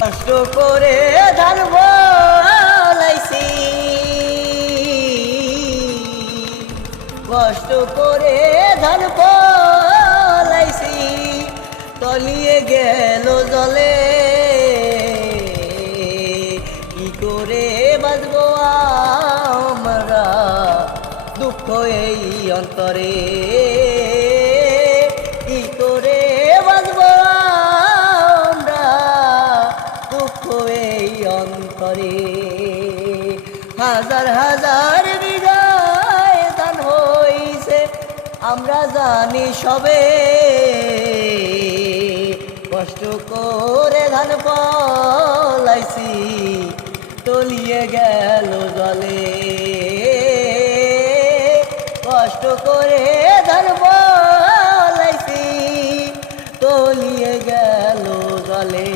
কষ্ট করে ধান ফলাইছি, কষ্ট করে ধান ফলাইছি, তলিয়ে গেল জলে। কি করে বাঁচবো আমরা দুঃখ এই অন্তরে, কি করে বাঁচবো আমরা দুঃখ এই অন্তরে। হাজার হাজার বিঘায় ধান হইছে আমরা জানি সবে, কষ্ট করে ধান ফলাইছি তলিয়ে গেল জলে। কষ্ট করে ধান ফলাইছি তলিয়ে গেল জলে।